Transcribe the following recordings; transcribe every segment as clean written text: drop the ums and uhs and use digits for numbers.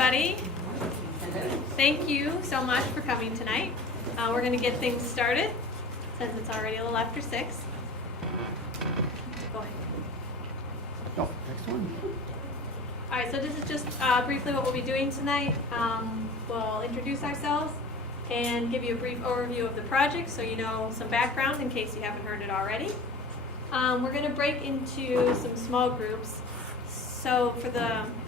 everybody. Thank you so much for coming tonight. We're going to get things started since it's already a little after 6. Go ahead. Oh, next one. All right, so this is just briefly what we'll be doing tonight. We'll introduce ourselves and give you a brief overview of the project so you know some background in case you haven't heard it already. We're going to break into some small groups. So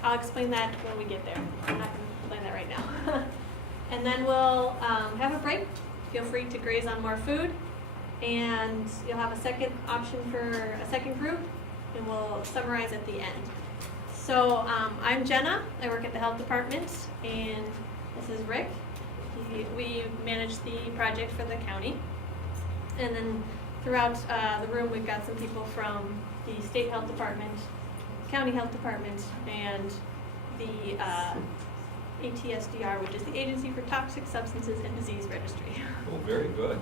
I'll explain that when we get there. I'm not going to explain that right now. And then we'll have a break. Feel free to graze on more food. And you'll have a second option for a second group. And we'll summarize at the end. So I'm Jenna. I work at the health department. And this is Rick. We manage the project for the county. And then throughout the room, we've got some people from the state health department, county health department, and the ATSDR, which is the Agency for Toxic Substances and Disease Registry. Oh, very good.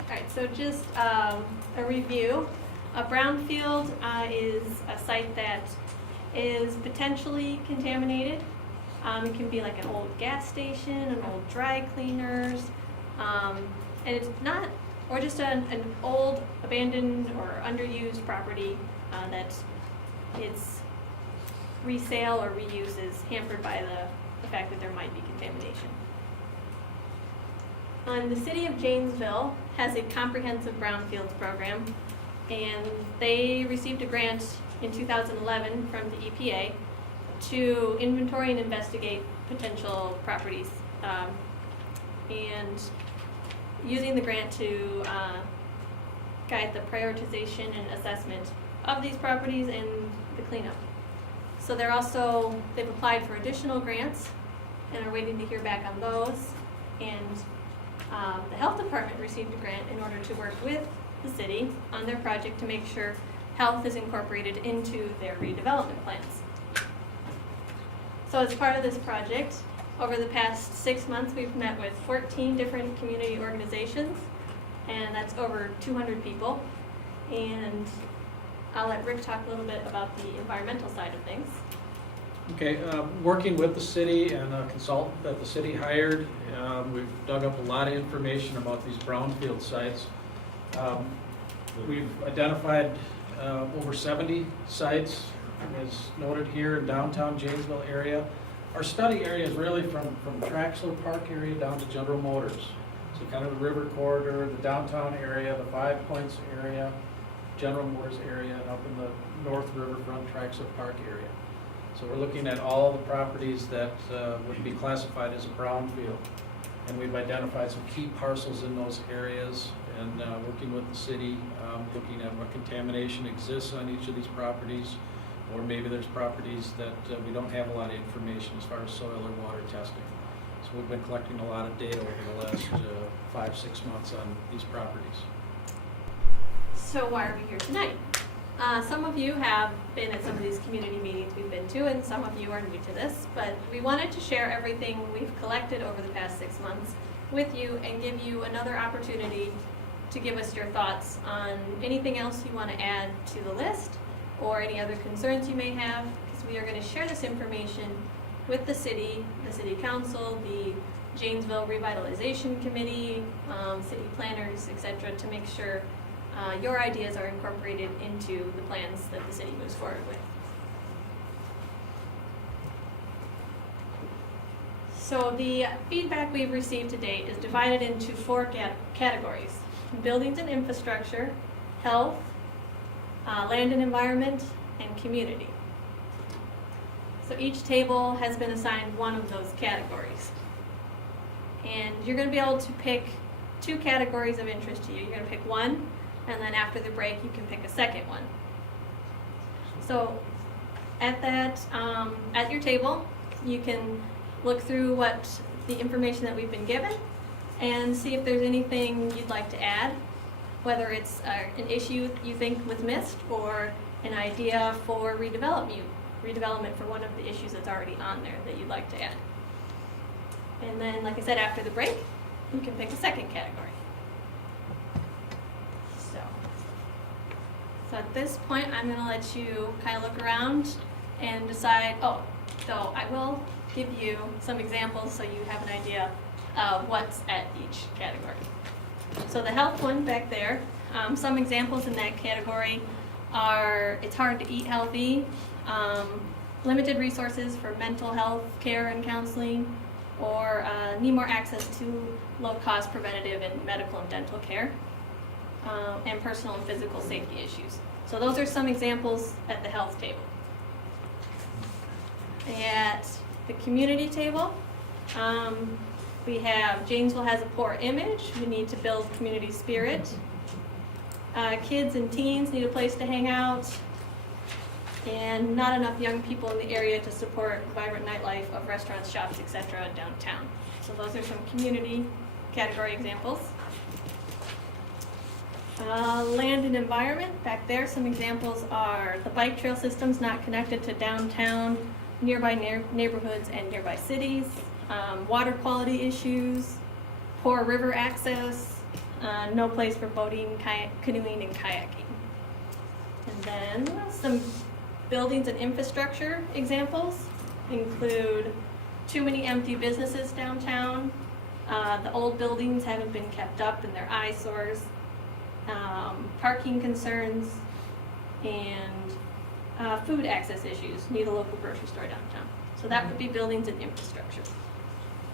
All right, so just a review. A brownfield is a site that is potentially contaminated. It can be like an old gas station, an old dry cleaners, and it's not, or just an old abandoned or underused property that its resale or reuse is hampered by the fact that there might be contamination. The city of Janesville has a comprehensive brownfields program, and they received a grant in 2011 from the EPA to inventory and investigate potential properties, and using the grant to guide the prioritization and assessment of these properties and the cleanup. So they've applied for additional grants and are waiting to hear back on those. And the health department received a grant in order to work with the city on their project to make sure health is incorporated into their redevelopment plans. So as part of this project, over the past 6 months, we've met with 14 different community organizations, and that's over 200 people. And I'll let Rick talk a little bit about the environmental side of things. Okay, working with the city and a consultant that the city hired, we've dug up a lot of information about these brownfield sites. We've identified over 70 sites, as noted here in downtown Janesville area. Our study area is really from Traxler Park area down to General Motors. So kind of the river corridor, the downtown area, the Five Points area, General Motors area, and up in the North Riverfront Traxler Park area. So we're looking at all the properties that would be classified as a brownfield. And we've identified some key parcels in those areas, and working with the city, looking at what contamination exists on each of these properties, or maybe there's properties that we don't have a lot of information as far as soil or water testing. So we've been collecting a lot of data over the last 5-6 months on these properties. So why are we here tonight? Some of you have been at some of these community meetings we've been to, and some of you are new to this, but we wanted to share everything we've collected over the past 6 months with you and give you another opportunity to give us your thoughts on anything else you want to add to the list or any other concerns you may have, because we are going to share this information with the city council, the Janesville Revitalization Committee, city planners, etc., to make sure your ideas are incorporated into the plans that the city moves forward with. So the feedback we've received to date is divided into 4 categories: buildings and infrastructure, health, land and environment, and community. So each table has been assigned one of those categories. And you're going to be able to pick 2 categories of interest to you. You're going to pick one, and then after the break you can pick a second one. So at your table, you can look through the information that we've been given and see if there's anything you'd like to add, whether it's an issue you think was missed or an idea for redevelopment for one of the issues that's already on there that you'd like to add. And then, like I said, after the break, you can pick a second category. So So at this point, I'm going to let you kind of look around and decide, so I will give you some examples so you have an idea of what's at each category. So the health one back there, some examples in that category are it's hard to eat healthy, limited resources for mental health care and counseling, or need more access to low-cost preventative and medical and dental care, and personal and physical safety issues. So those are some examples at the health table. At the community table, we have Janesville has a poor image. We need to build community spirit. Kids and teens need a place to hang out. And not enough young people in the area to support vibrant nightlife of restaurants, shops, etc. downtown. So those are some community category examples. Land and environment, back there some examples are the bike trail system's not connected to downtown, nearby neighborhoods and nearby cities, water quality issues, poor river access, no place for boating, canoeing, and kayaking. And then some buildings and infrastructure examples include too many empty businesses downtown, the old buildings haven't been kept up and they're eyesores, parking concerns, and food access issues, need a local grocery store downtown. So that would be buildings and infrastructure.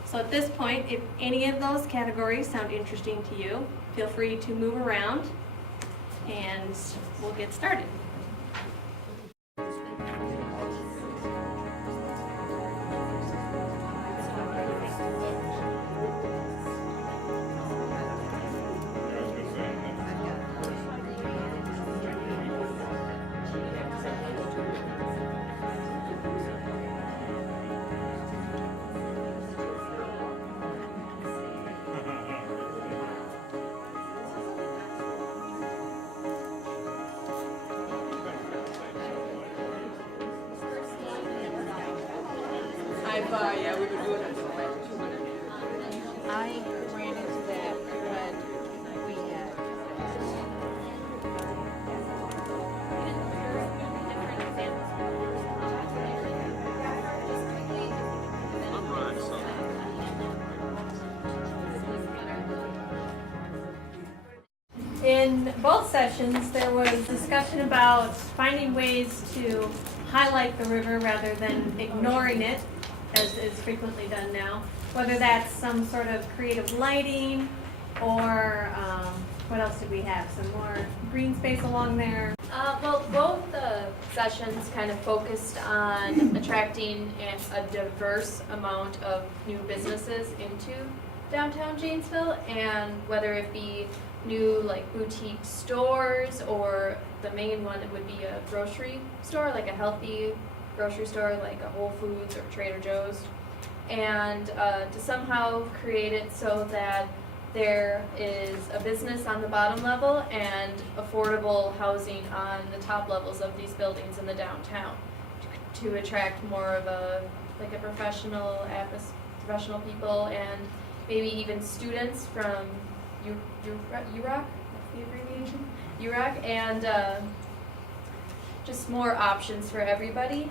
So at this point, if any of those categories sound interesting to you, feel free to move around and we'll get started. Yeah, we were doing it. I ran into that when we had. In both sessions, there was discussion about finding ways to highlight the river rather than ignoring it, as is frequently done now. Whether that's some sort of creative lighting or what else did we have? Some more green space along there. Well, both the sessions kind of focused on attracting a diverse amount of new businesses into downtown Janesville, and whether it be new like boutique stores or the main one it would be a grocery store, like a healthy grocery store like a Whole Foods or Trader Joe's, and to somehow create it so that there is a business on the bottom level and affordable housing on the top levels of these buildings in the downtown to attract more of a professional people and maybe even students from UROC, that's the abbreviation, UROC, and just more options for everybody.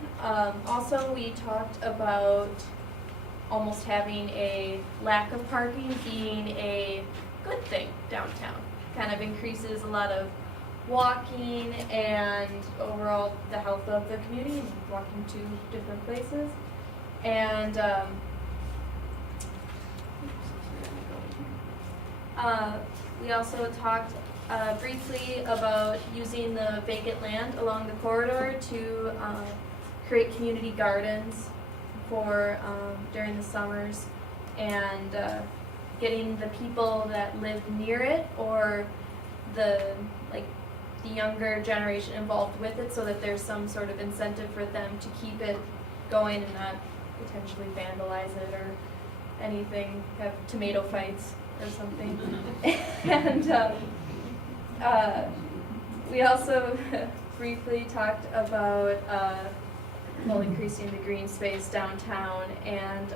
Also, we talked about almost having a lack of parking being a good thing downtown. Kind of increases a lot of walking and overall the health of the community, walking to different places. And we also talked briefly about using the vacant land along the corridor to create community gardens for during the summers, and getting the people that live near it or the younger generation involved with it, so that there's some sort of incentive for them to keep it going and not potentially vandalize it or anything, have tomato fights or something. And we also briefly talked about increasing the green space downtown and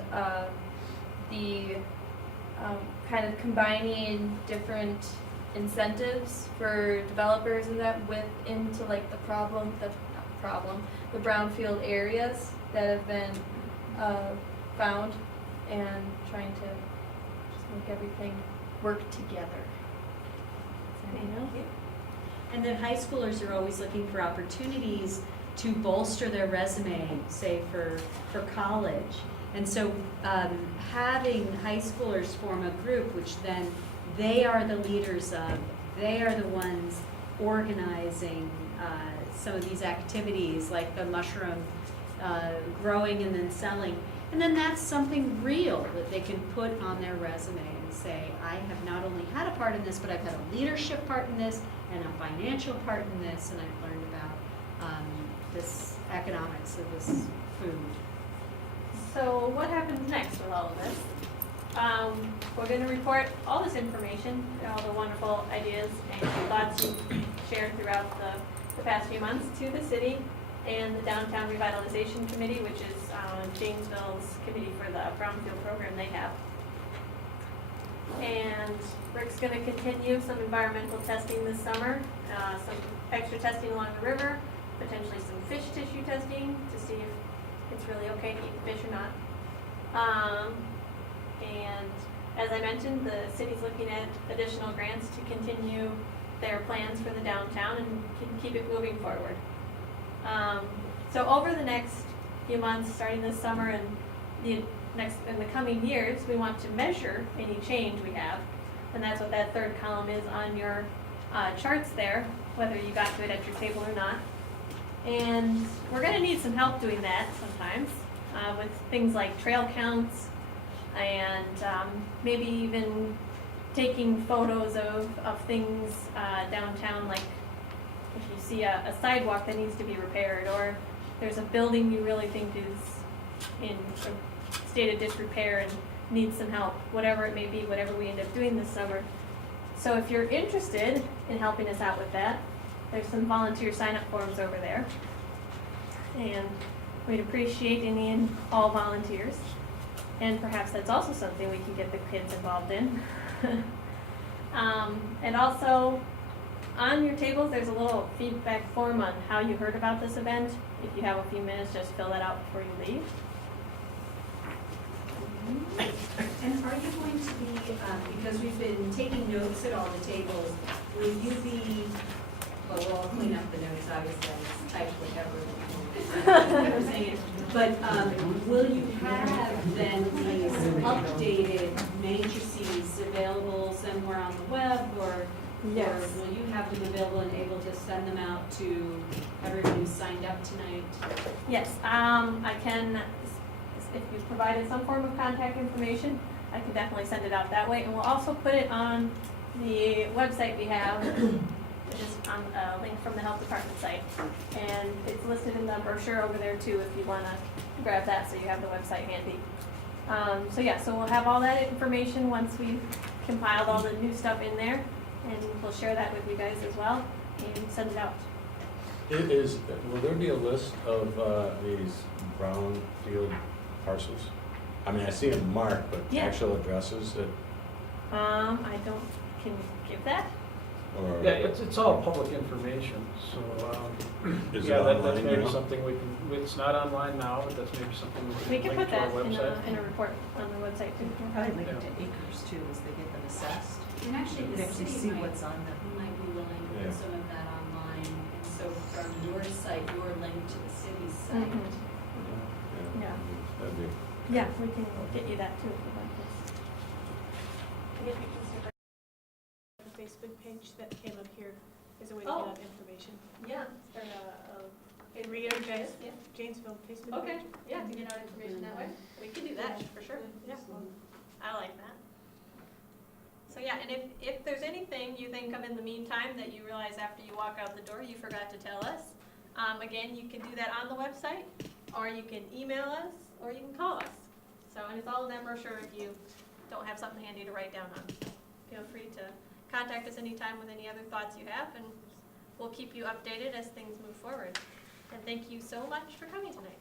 the kind of combining different incentives for developers and that into like the brownfield areas that have been found, and trying to just make everything work together. Anything else? And then high schoolers are always looking for opportunities to bolster their resume, say for college. And so having high schoolers form a group, which then they are the leaders of, they are the ones organizing some of these activities like the mushroom growing and then selling. And then that's something real that they can put on their resume and say, I have not only had a part in this, but I've had a leadership part in this and a financial part in this, and I've learned about this economics of this food. So what happens next with all of this? We're going to report all this information, all the wonderful ideas and thoughts you've shared throughout the past few months to the city and the Downtown Revitalization Committee, which is Janesville's committee for the Brownfield program they have. And Rick's going to continue some environmental testing this summer, some extra testing along the river, potentially some fish tissue testing to see if it's really okay to eat the fish or not. And as I mentioned, the city's looking at additional grants to continue their plans for the downtown and keep it moving forward. So over the next few months, starting this summer and in the coming years, we want to measure any change we have, and that's what that third column is on your charts there, whether you got to it at your table or not. And we're going to need some help doing that sometimes with things like trail counts and maybe even taking photos of things downtown, like if you see a sidewalk that needs to be repaired, or there's a building you really think is in a state of disrepair and needs some help, whatever it may be, whatever we end up doing this summer. So if you're interested in helping us out with that, there's some volunteer sign-up forms over there. And we'd appreciate any and all volunteers. And perhaps that's also something we can get the kids involved in. And also, on your tables, there's a little feedback form on how you heard about this event. If you have a few minutes, just fill that out before you leave. And are you going to be, because we've been taking notes at all the tables, will you be, well, we'll all clean up the notes, obviously, I type whatever we're saying, but will you have then these updated matrices available somewhere on the web, or will you have them available and able to send them out to everyone who's signed up tonight? Yes, I can, if you've provided some form of contact information, I can definitely send it out that way. And we'll also put it on the website we have, which is on a link from the health department site. And it's listed in the brochure over there too, if you want to grab that so you have the website handy. So yeah, so we'll have all that information once we've compiled all the new stuff in there, and we'll share that with you guys as well and send it out. Will there be a list of these brownfield parcels? I mean, I see them marked, but Yeah. actual addresses that, I don't, can you give that? or? Yeah, it's all public information, so, Is it yeah, that's online, maybe you know? something it's not online now, but that's maybe something We we can can put link to our that website. in a report on the website too. Probably link Yeah. to acres too, as they get them assessed. And actually, You the actually city see might what's on them. be willing to Yeah. put some of that online, and so from your site, your link to the city's site. Mhm. Yeah. Yeah. That'd be, Yeah, we can get you that too if you'd like this. The Facebook page that came up here is a way to Oh. get out information. Yeah, start a Re-energize Yeah. Janesville Facebook Okay, page. yeah, to get out information that way. We can do that for sure. Yeah, I like that. So yeah, and if there's anything you think of in the meantime that you realize after you walk out the door you forgot to tell us, again, you can do that on the website, or you can email us, or you can call us. So, and it's all in that brochure if you don't have something handy to write down on. Feel free to contact us anytime with any other thoughts you have, and we'll keep you updated as things move forward. And thank you so much for coming tonight.